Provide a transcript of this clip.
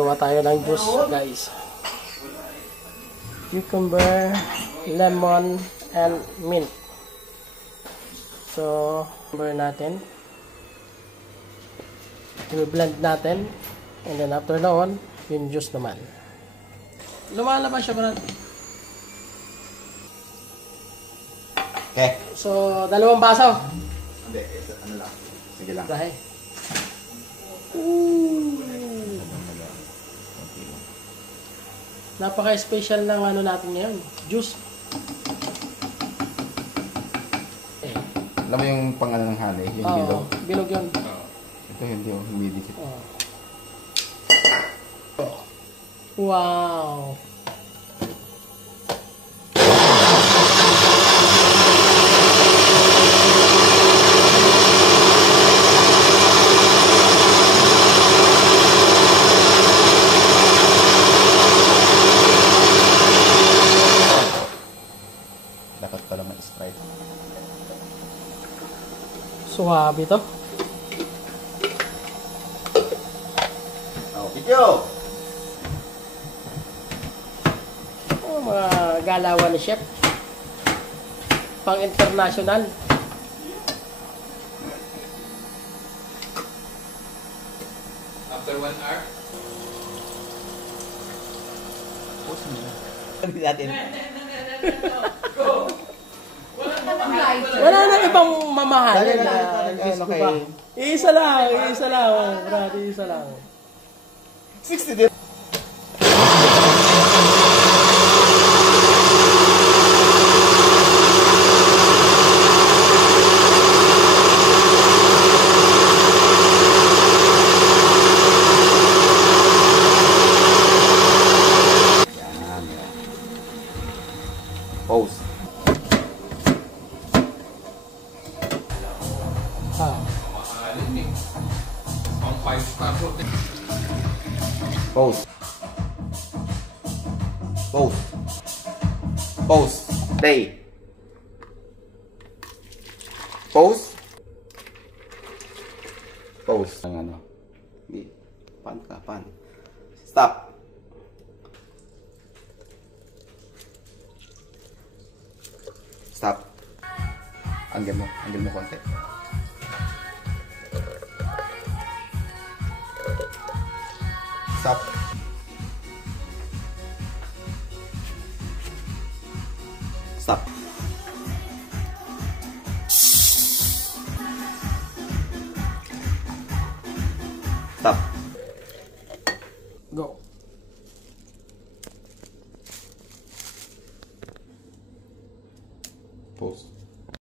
Gawa tayo ng juice, guys. Cucumber, lemon, and mint. So, cucumber natin. I-blend natin. And then after noon, yung juice naman. Lumalabas siya, Brad. Okay. So, 2 baso. Hindi, ano lang. Sige lang. Dahil. Napaka-special ng ano natin ngayon. Juice. Alam mo yung pangalan ng honey? Yung bilog? Bilog yun. Ito hindi yung humidity. Wow! Dapat pala ma-Sprite. Suwabe to. Oh, video! Mga galawan ni chef. Pang international. After 1 hour? Post mo na. Sabi natin. Wala na ibang mamahalin na. Ano kayo? Isa lang. Brad, isa lang. 60 din. Pause. Mamahalin eh. Pang 5-star hotel. Pause. Pause. Pause. Play. Pause. Pause. Ang ano. Pan ka, pan. Stop. Stop. Angle mo konti. Stop. Stop. Stop. Go. Pause.